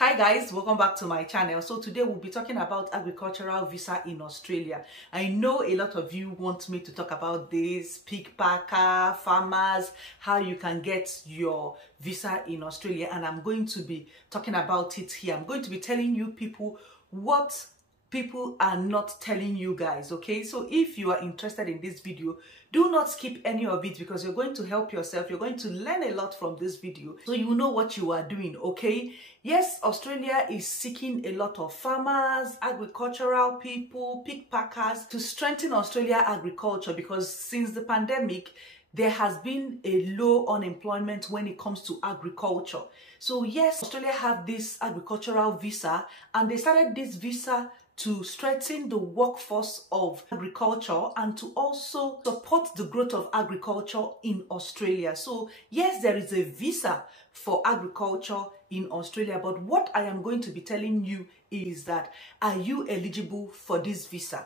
Hi guys, welcome back to my channel. So today we'll be talking about agricultural visa in Australia. I know a lot of you want me to talk about this, pig packer, farmers, how you can get your visa in Australia, and I'm going to be talking about it here. I'm going to be telling you people what people are not telling you guys, okay? So if you are interested in this video, do not skip any of it because you're going to help yourself. You're going to learn a lot from this video so you know what you are doing, okay? Yes, Australia is seeking a lot of farmers, agricultural people, pig packers to strengthen Australia agriculture, because since the pandemic, there has been a low unemployment when it comes to agriculture. So yes, Australia have this agricultural visa, and they started this visa to strengthen the workforce of agriculture and to also support the growth of agriculture in Australia. So yes, there is a visa for agriculture in Australia, but what I am going to be telling you is that, are you eligible for this visa?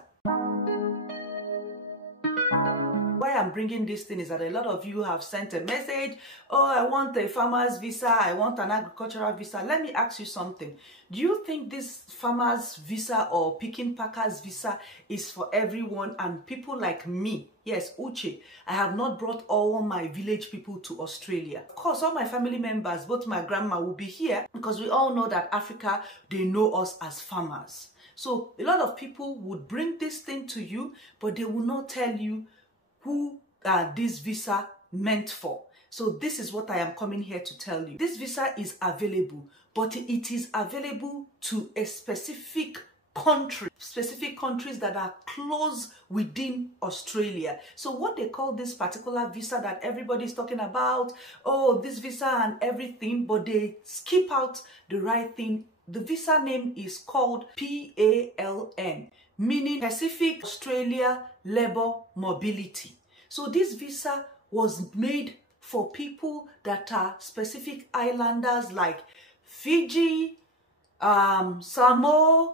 Why I'm bringing this thing is that a lot of you have sent a message, oh, I want a farmer's visa, I want an agricultural visa. Let me ask you something. Do you think this farmer's visa or picking packer's visa is for everyone and people like me? Yes, Uche, I have not brought all my village people to Australia. Of course, all my family members, both my grandma, will be here because we all know that Africa, they know us as farmers. So a lot of people would bring this thing to you, but they will not tell you who this visa meant for. So this is what I am coming here to tell you. This visa is available, but it is available to a specific country, specific countries that are close within Australia. So what they call this particular visa that everybody is talking about, oh, this visa and everything, but they skip out the right thing. The visa name is called PALN, meaning Pacific Australia Labour Mobility. So this visa was made for people that are specific islanders like Fiji, Samoa,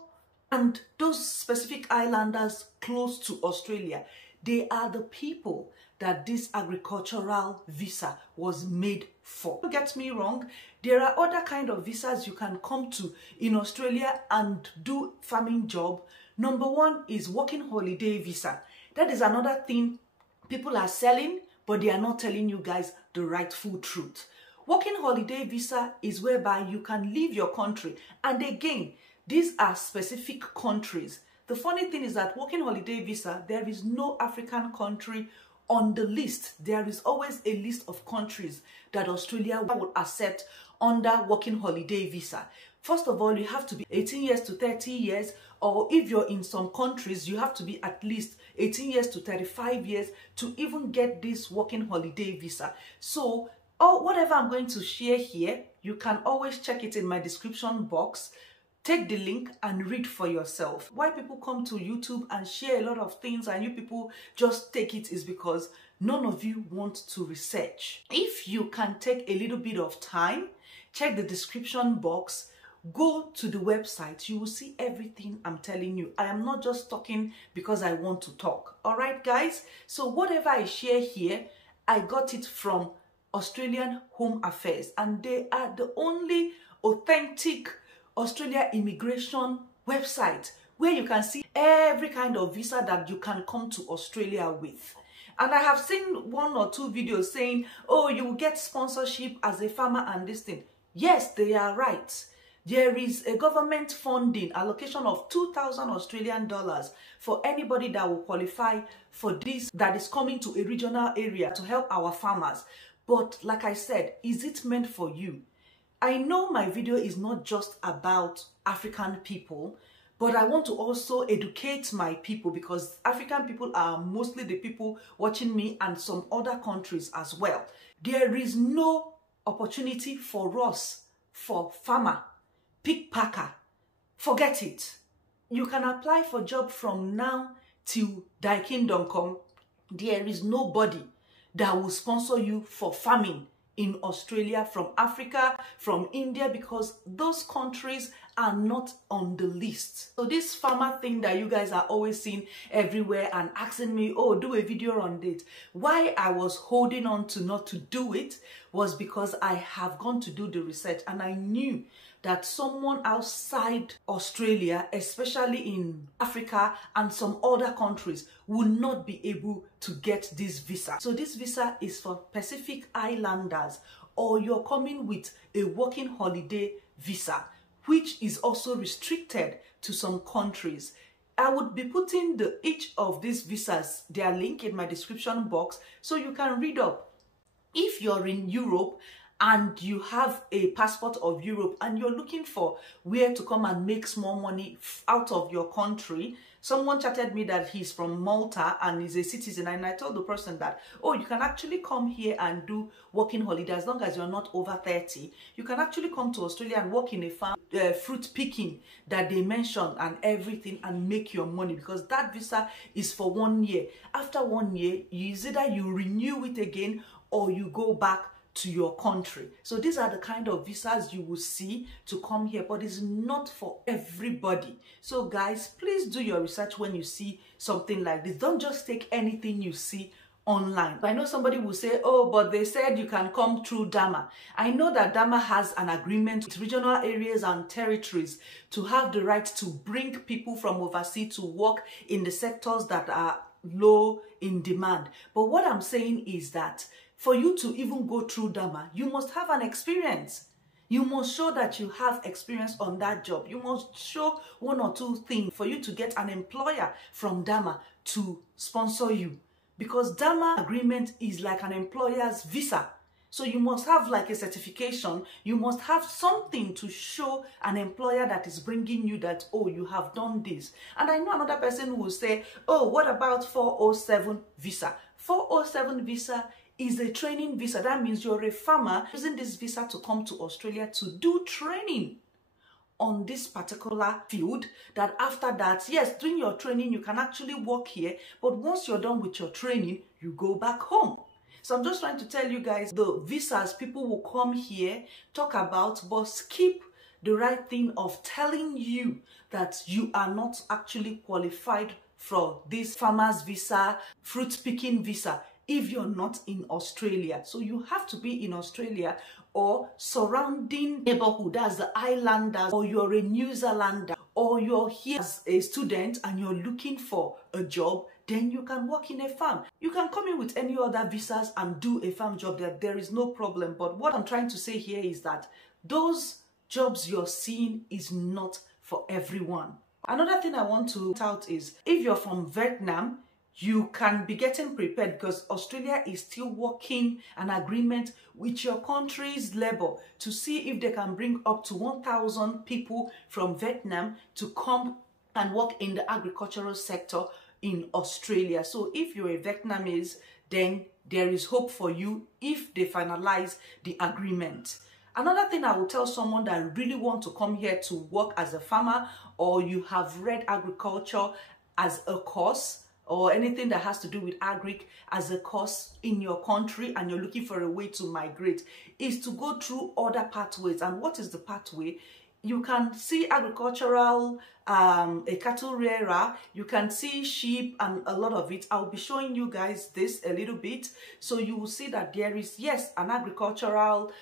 and those specific islanders close to Australia. They are the people that this agricultural visa was made for. Don't get me wrong, there are other kind of visas you can come to in Australia and do farming job. Number one is working holiday visa. That is another thing people are selling, but they are not telling you guys the rightful truth. Working holiday visa is whereby you can leave your country, and again, these are specific countries. The funny thing is that working holiday visa, there is no African country on the list. There is always a list of countries that Australia would accept under working holiday visa. First of all, you have to be 18 years to 30 years, or if you're in some countries, you have to be at least 18 years to 35 years to even get this working holiday visa. So, whatever I'm going to share here, you can always check it in my description box. Take the link and read for yourself. Why people come to YouTube and share a lot of things and you people just take it is because none of you want to research. If you can take a little bit of time, check the description box, go to the website, you will see everything I'm telling you. I am not just talking because I want to talk. All right, guys? So whatever I share here, I got it from Australian Home Affairs, and they are the only authentic Australia immigration website where you can see every kind of visa that you can come to Australia with. And I have seen one or two videos saying, oh, you will get sponsorship as a farmer and this thing. Yes, they are right. There is a government funding allocation of 2,000 Australian dollars for anybody that will qualify for this, that is coming to a regional area to help our farmers. But like I said, is it meant for you? I know my video is not just about African people, but I want to also educate my people, because African people are mostly the people watching me, and some other countries as well. There is no opportunity for us, for farmer, pig packer. Forget it. You can apply for job from now till thy kingdom come. There is nobody that will sponsor you for farming in Australia, from Africa, from India, because those countries are not on the list. So this farmer thing that you guys are always seeing everywhere and asking me, oh, do a video on it. Why I was holding on to not to do it was because I have gone to do the research, and I knew that someone outside Australia, especially in Africa and some other countries, will not be able to get this visa. So this visa is for Pacific Islanders, or you're coming with a working holiday visa, which is also restricted to some countries. I would be putting each of these visas, their link in my description box, so you can read up. If you're in Europe and you have a passport of Europe and you're looking for where to come and make small money out of your country, someone chatted me that he's from Malta and is a citizen, and I told the person that, oh, you can actually come here and do working holiday as long as you're not over 30. You can actually come to Australia and work in a farm, fruit picking that they mentioned and everything, and make your money, because that visa is for 1 year. After 1 year, either you renew it again or you go back to your country. So these are the kind of visas you will see to come here, but it's not for everybody. So guys, please do your research when you see something like this. Don't just take anything you see online. I know somebody will say, oh, but they said you can come through Dharma. I know that Dharma has an agreement with regional areas and territories to have the right to bring people from overseas to work in the sectors that are low in demand. But what I'm saying is that for you to even go through Dharma, you must have an experience. You must show that you have experience on that job. You must show 1 or 2 things for you to get an employer from Dharma to sponsor you. Because Dharma Agreement is like an employer's visa. So you must have like a certification. You must have something to show an employer that is bringing you that, oh, you have done this. And I know another person who will say, oh, what about 407 visa? 407 visa is a training visa. That means you're a farmer using this visa to come to Australia to do training on this particular field, that after that, yes, during your training, you can actually work here, but once you're done with your training, you go back home. So I'm just trying to tell you guys, the visas people will come here, talk about, but skip the right thing of telling you that you are not actually qualified for this farmer's visa, fruit picking visa, if you're not in Australia. So you have to be in Australia or surrounding neighborhood, that's the islanders, or you're a New Zealander, or you're here as a student and you're looking for a job, then you can work in a farm. You can come in with any other visas and do a farm job. There is no problem. But what I'm trying to say here is that those jobs you're seeing is not for everyone. Another thing I want to point out is, if you're from Vietnam, you can be getting prepared, because Australia is still working an agreement with your country's labor to see if they can bring up to 1,000 people from Vietnam to come and work in the agricultural sector in Australia. So if you're a Vietnamese, then there is hope for you if they finalize the agreement. Another thing I will tell someone that really want to come here to work as a farmer, or you have read agriculture as a course, or anything that has to do with agric as a course in your country, and you're looking for a way to migrate, is to go through other pathways. And what is the pathway? You can see agricultural, a cattle rearer, you can see sheep and a lot of it. I'll be showing you guys this a little bit, so you will see that there is, yes, an agricultural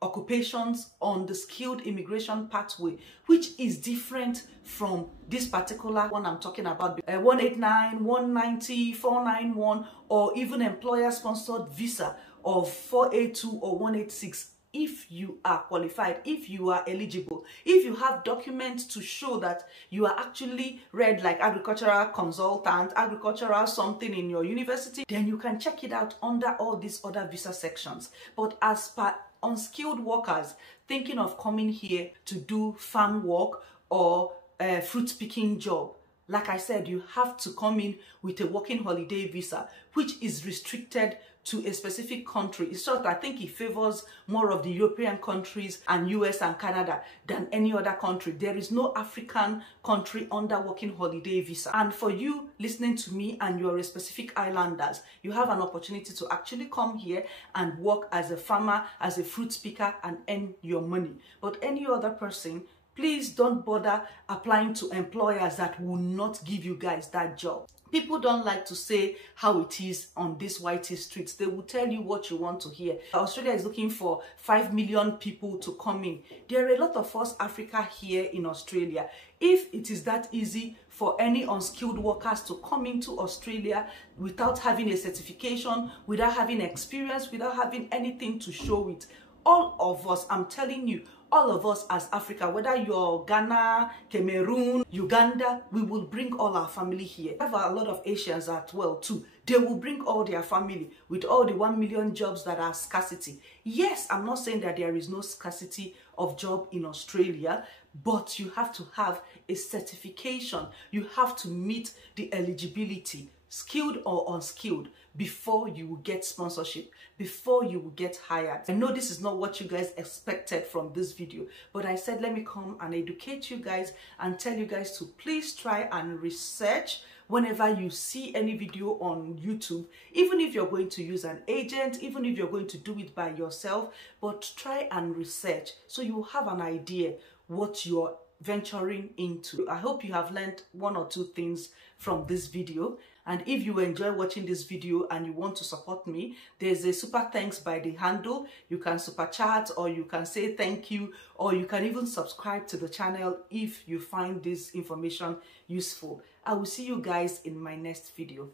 occupations on the skilled immigration pathway, which is different from this particular one I'm talking about, 189, 190, 491, or even employer-sponsored visa of 482 or 186. If you are qualified, if you are eligible, if you have documents to show that you are actually read like agricultural consultant, agricultural something in your university, then you can check it out under all these other visa sections. But as per unskilled workers thinking of coming here to do farm work or a fruit picking job, like I said, you have to come in with a working holiday visa, which is restricted to a specific country. It's just, I think it favors more of the European countries and US and Canada than any other country. There is no African country under working holiday visa. And for you listening to me and you're a specific islanders, you have an opportunity to actually come here and work as a farmer, as a fruit picker, and earn your money. But any other person, please don't bother applying to employers that will not give you guys that job. People don't like to say how it is on these whitey streets. They will tell you what you want to hear. Australia is looking for 5 million people to come in. There are a lot of us Africa here in Australia. If it is that easy for any unskilled workers to come into Australia without having a certification, without having experience, without having anything to show it, all of us, I'm telling you, all of us as Africa, whether you're Ghana, Cameroon, Uganda, we will bring all our family here. We have a lot of Asians as well too. They will bring all their family with all the 1 million jobs that are scarcity. Yes, I'm not saying that there is no scarcity of job in Australia, but you have to have a certification. You have to meet the eligibility, skilled or unskilled, before you will get sponsorship, before you will get hired. I know this is not what you guys expected from this video, but I said let me come and educate you guys and tell you guys to please try and research whenever you see any video on YouTube, even if you're going to use an agent, even if you're going to do it by yourself, but try and research so you have an idea what you're venturing into. I hope you have learned 1 or 2 things from this video. And if you enjoy watching this video and you want to support me, there's a super thanks by the handle. You can super chat, or you can say thank you, or you can even subscribe to the channel if you find this information useful. I will see you guys in my next video.